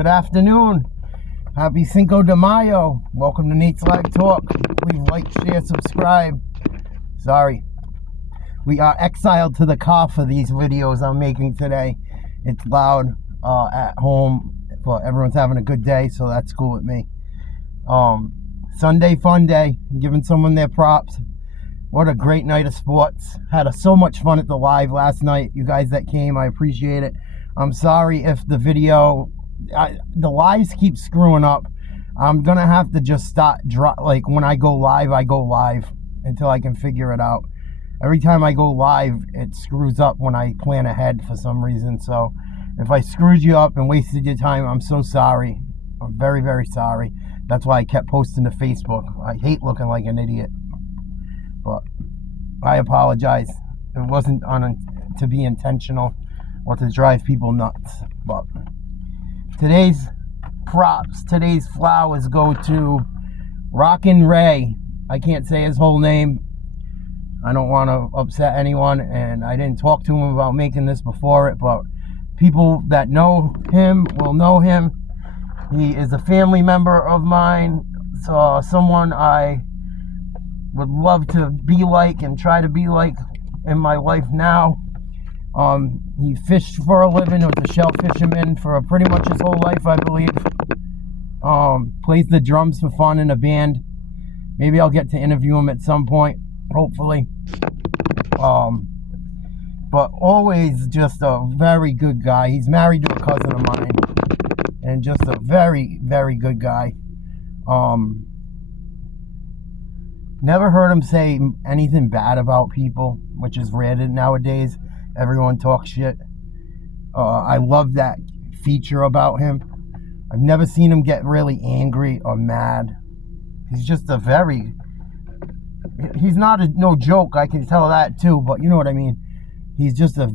Good afternoon. Happy Cinco de Mayo. Welcome to Nate's Live Talk. Please like, share, subscribe. Sorry. We are exiled to the car for these videos I'm making today. It's loud at home, but everyone's having a good day, so that's cool with me. Sunday Funday, giving someone their props. What a great night of sports. Had so much fun at the live last night. You guys that came, I appreciate it. I'm sorry if the video, the lives keep screwing up. I'm gonna have to just like when I go live until I can figure it out. Every time I go live, it screws up when I plan ahead for some reason. So if I screwed you up and wasted your time, I'm so sorry. I'm very, very sorry. That's why I kept posting to Facebook. I hate looking like an idiot, but I apologize. It wasn't to be intentional or to drive people nuts. But today's props, today's flowers go to Rockin Ray. I can't say his whole name. I don't want to upset anyone, and I didn't talk to him about making this before it, but people that know him will know him. He is a family member of mine, so someone I would love to be like and try to be like in my life now. He fished for a living, was a shellfisherman for pretty much his whole life, I believe. Plays the drums for fun in a band. Maybe I'll get to interview him at some point, hopefully. But always just a very good guy. He's married to a cousin of mine, and just a very, very good guy. Never heard him say anything bad about people, which is rare nowadays. Everyone talks shit. I love that feature about him. I've never seen him get really angry or mad. He's just he's not no joke, I can tell that too, but you know what I mean. He's just he's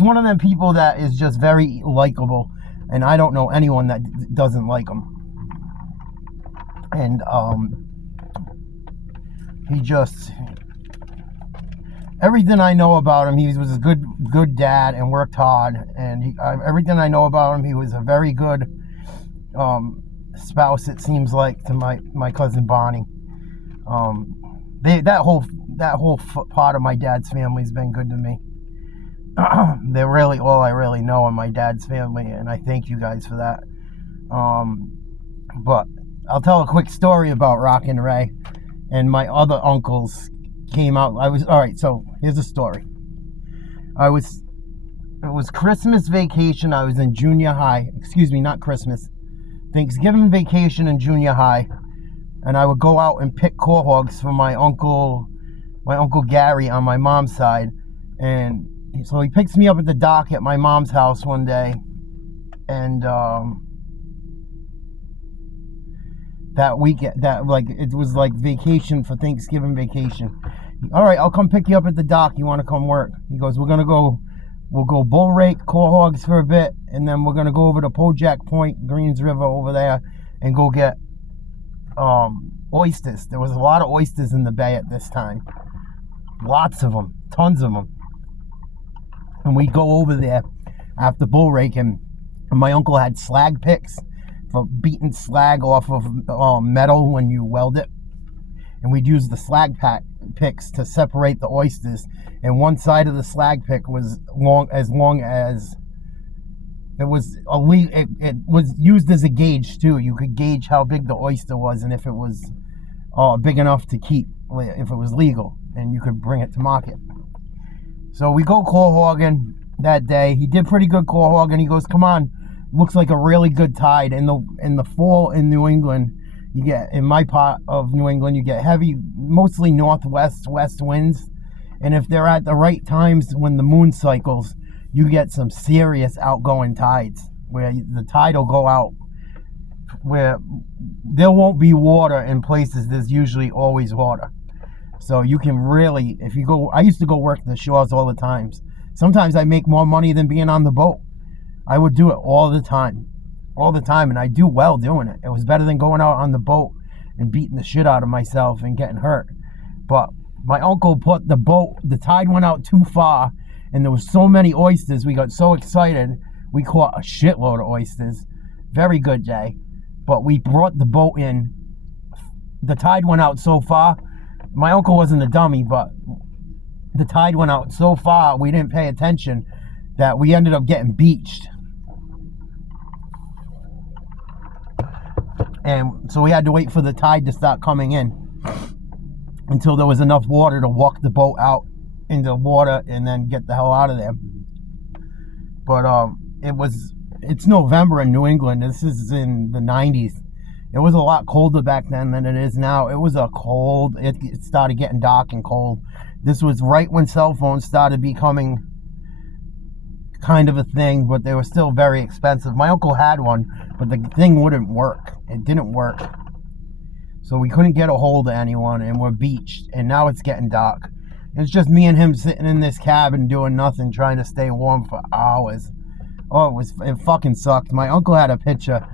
one of them people that is just very likable, and I don't know anyone that doesn't like him. And he just, everything I know about him, he was a good dad and worked hard, and everything I know about him, he was a very good spouse, it seems like, to my cousin Bonnie. That whole part of my dad's family's been good to me. They're really all I really know in my dad's family, and I thank you guys for that. But I'll tell a quick story about Rockin Ray. And my other uncles came out. Alright, so here's the story. It was Christmas vacation. I was in junior high. Excuse me, not Christmas. Thanksgiving vacation in junior high. And I would go out and pick quahogs for my uncle Gary on my mom's side. And so he picks me up at the dock at my mom's house one day. And that weekend, it was like vacation for Thanksgiving vacation. All right, I'll come pick you up at the dock. You want to come work? He goes, we'll go bull rake quahogs for a bit, and then we're gonna go over to Pojack Point, Greens River over there, and go get oysters. There was a lot of oysters in the bay at this time. Lots of them, tons of them. And we go over there after bull raking, and my uncle had slag picks for beating slag off of metal when you weld it, and we'd use the slag picks to separate the oysters, and one side of the slag pick was long as it was used as a gauge too. You could gauge how big the oyster was and if it was big enough to keep, if it was legal, and you could bring it to market. So we go quahogging that day. He did pretty good quahogging. He goes, come on, looks like a really good tide. In the fall in New England, you get, in my part of New England, you get heavy, mostly west winds. And if they're at the right times when the moon cycles, you get some serious outgoing tides where the tide will go out, where there won't be water in places there's usually always water. So you can really, if you go, I used to go work the shores all the time. Sometimes I make more money than being on the boat. I would do it all the time, and I do well doing it. It was better than going out on the boat and beating the shit out of myself and getting hurt. But my uncle put the tide went out too far, and there was so many oysters, we got so excited, We caught a shitload of oysters. Very good day. But we brought the boat in. The tide went out so far. My uncle wasn't a dummy, but the tide went out so far, we didn't pay attention, that we ended up getting beached. And so we had to wait for the tide to start coming in until there was enough water to walk the boat out into the water and then get the hell out of there. But it's November in New England. This is in the 90s. It was a lot colder back then than it is now. It was it started getting dark and cold. This was right when cell phones started becoming kind of a thing, but they were still very expensive. My uncle had one, but the thing wouldn't work. It didn't work. So we couldn't get a hold of anyone, and we're beached, and now it's getting dark. It's just me and him sitting in this cabin doing nothing, trying to stay warm for hours. Oh, it fucking sucked. My uncle had a picture.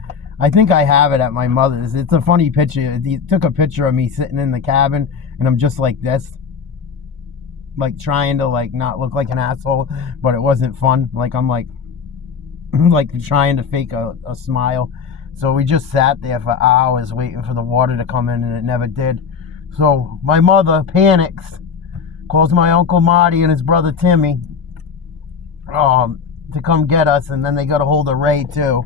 I think I have it at my mother's. It's a funny picture. He took a picture of me sitting in the cabin, and I'm just like this. Like trying to like not look like an asshole, but it wasn't fun. Like I'm like trying to fake a smile. So we just sat there for hours waiting for the water to come in, and it never did. So my mother panics, calls my Uncle Marty and his brother Timmy to come get us, and then they got a hold of Ray too.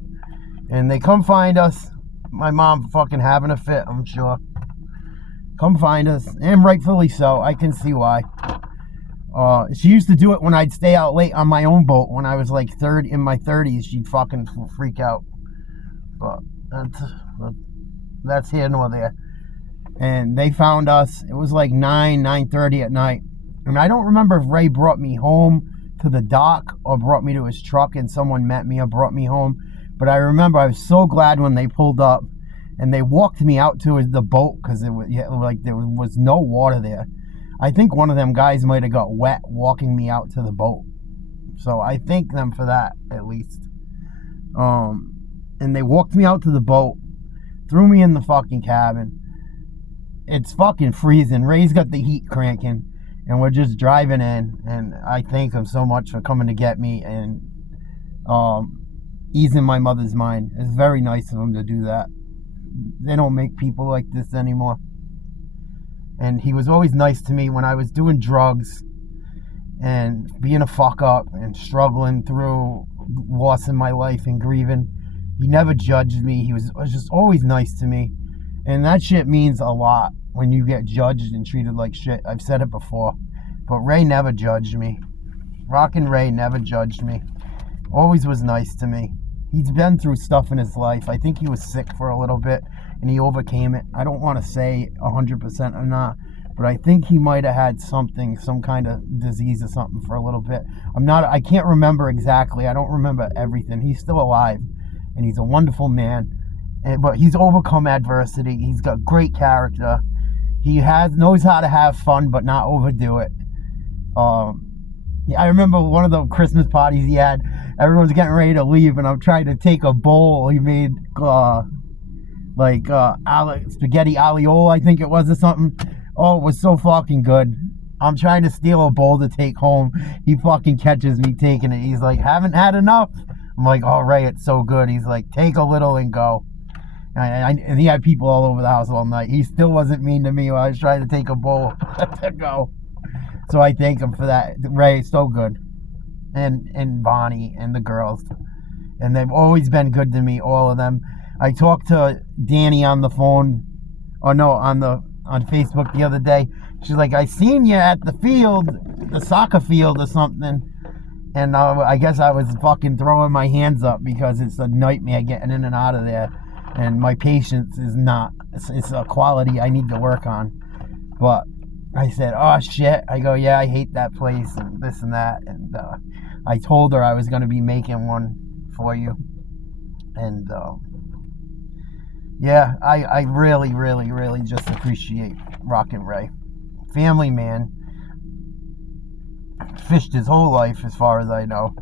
And they come find us. My mom fucking having a fit, I'm sure. Come find us, and rightfully so. I can see why. She used to do it when I'd stay out late on my own boat. When I was like in my 30s, she'd fucking freak out. But that's here nor there. And they found us. It was like 9:30 at night. And I don't remember if Ray brought me home to the dock or brought me to his truck and someone met me or brought me home. But I remember I was so glad when they pulled up and they walked me out to the boat because there was no water there. I think one of them guys might have got wet walking me out to the boat. So I thank them for that, at least. And they walked me out to the boat, threw me in the fucking cabin. It's fucking freezing. Ray's got the heat cranking, and we're just driving in. And I thank him so much for coming to get me and easing my mother's mind. It's very nice of him to do that. They don't make people like this anymore. And he was always nice to me when I was doing drugs and being a fuck up and struggling through loss in my life and grieving. He never judged me. He was just always nice to me. And that shit means a lot when you get judged and treated like shit. I've said it before. But Ray never judged me. Rockin Ray never judged me. Always was nice to me. He's been through stuff in his life. I think he was sick for a little bit and he overcame it. I don't want to say 100% or not, but I think he might have had some kind of disease or something for a little bit. I can't remember exactly. I don't remember everything. He's still alive and he's a wonderful man. But he's overcome adversity. He's got great character. He knows how to have fun but not overdo it. I remember one of the Christmas parties he had. Everyone's getting ready to leave, and I'm trying to take a bowl. He made spaghetti alioli, I think it was, or something. Oh, it was so fucking good. I'm trying to steal a bowl to take home. He fucking catches me taking it. He's like, haven't had enough? I'm like, oh, Ray, it's so good. He's like, take a little and go. And he had people all over the house all night. He still wasn't mean to me while I was trying to take a bowl to go. So I thank him for that. Ray, so good. And Bonnie and the girls. And they've always been good to me, all of them. I talked to Danny on the phone, on Facebook the other day. She's like, I seen you at the field, the soccer field or something. And I guess I was fucking throwing my hands up because it's a nightmare getting in and out of there. And my patience is not. It's a quality I need to work on. But I said, oh shit. I go, yeah, I hate that place and this and that. And I told her I was going to be making one for you. And yeah, I really, really, really just appreciate Rockin Ray. Family man. Fished his whole life as far as I know.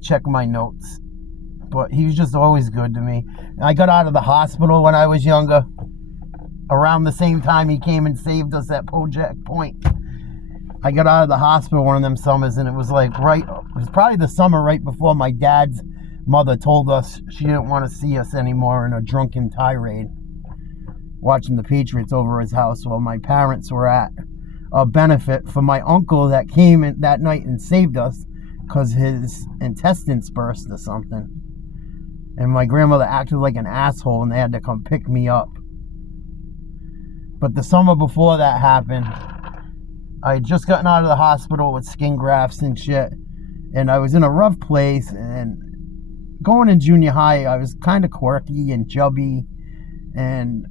Check my notes. But he was just always good to me. I got out of the hospital when I was younger. Around the same time he came and saved us at Project Point. I got out of the hospital one of them summers, and it was like right was probably the summer right before my dad's mother told us she didn't want to see us anymore in a drunken tirade, watching the Patriots over his house while my parents were at a benefit for my uncle that came in that night and saved us because his intestines burst or something. And my grandmother acted like an asshole and they had to come pick me up. But the summer before that happened, I had just gotten out of the hospital with skin grafts and shit. And I was in a rough place. And going in junior high, I was kind of quirky and chubby. And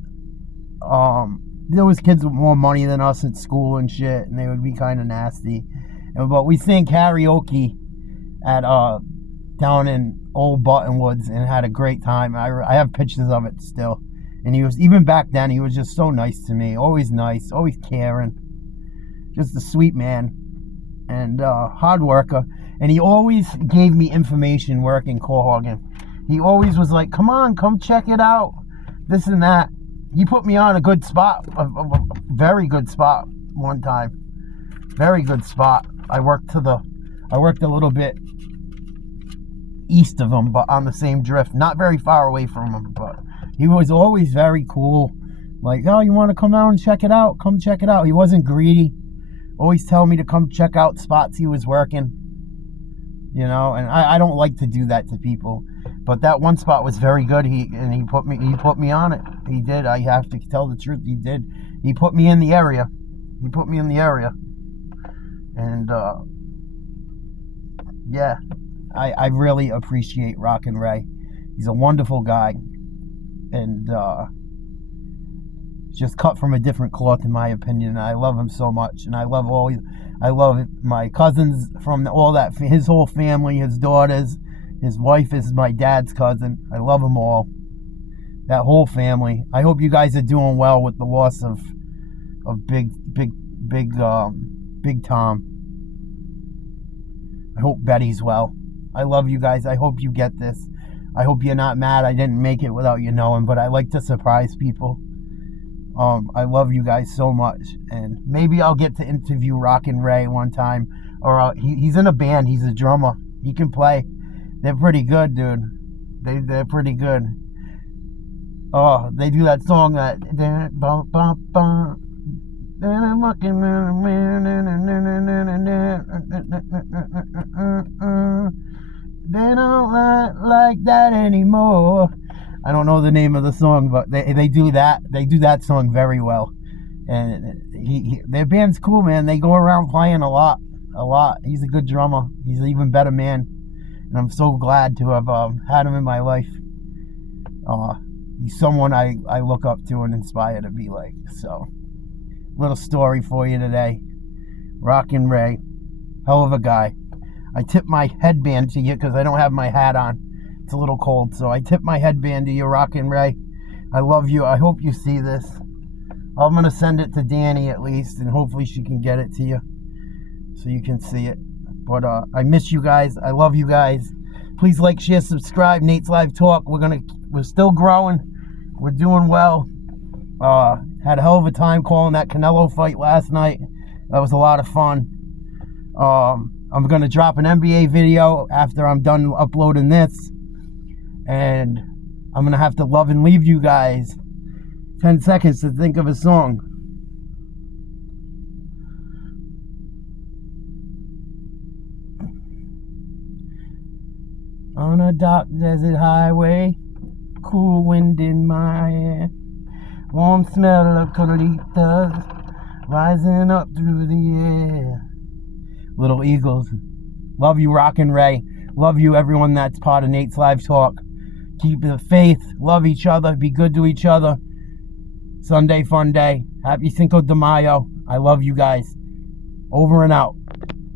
there was kids with more money than us at school and shit. And they would be kind of nasty. But we sang karaoke at down in Old Buttonwoods and had a great time. I have pictures of it still. And he was, even back then, he was just so nice to me. Always nice, always caring. Just a sweet man. And hard worker. And he always gave me information working Cohogan. He always was like, come on, come check it out. This and that. He put me on a good spot. A very good spot one time. Very good spot. I worked a little bit east of him, but on the same drift. Not very far away from him, but he was always very cool. Like, oh, you want to come out and check it out? Come check it out. He wasn't greedy. Always tell me to come check out spots he was working. You know, and I don't like to do that to people. But that one spot was very good. He put me on it. He did. I have to tell the truth. He did. He put me in the area. And yeah, I really appreciate Rockin Ray. He's a wonderful guy. And just cut from a different cloth, in my opinion. I love him so much, and I love my cousins from all that, his whole family, his daughters, his wife is my dad's cousin. I love them all, that whole family. I hope you guys are doing well with the loss of Big Tom. I hope Betty's well. I love you guys. I hope you get this. I hope you're not mad I didn't make it without you knowing, but I like to surprise people. I love you guys so much, and maybe I'll get to interview Rockin Ray one time, or he's in a band. He's a drummer. He can play. They're pretty good, dude. They're pretty good. Oh, they do that song that they don't like that anymore. I don't know the name of the song, but they do that. They do that song very well. And their band's cool, man. They go around playing a lot. He's a good drummer. He's an even better man. And I'm so glad to have had him in my life. He's someone I look up to and inspire to be like. So, little story for you today. Rockin Ray, hell of a guy. I tip my headband to you because I don't have my hat on. It's a little cold, so I tip my headband to you, Rockin Ray. I love you. I hope you see this. I'm going to send it to Danny at least, and hopefully she can get it to you so you can see it. But I miss you guys. I love you guys. Please like, share, subscribe. Nate's Live Talk. We're still growing. We're doing well. Had a hell of a time calling that Canelo fight last night. That was a lot of fun. I'm going to drop an NBA video after I'm done uploading this. And I'm going to have to love and leave you guys 10 seconds to think of a song. On a dark desert highway, cool wind in my hair, warm smell of colitas rising up through the air. Little Eagles. Love you, Rockin Ray. Love you, everyone that's part of Nate's Live Talk. Keep the faith. Love each other. Be good to each other. Sunday, Funday. Happy Cinco de Mayo. I love you guys. Over and out.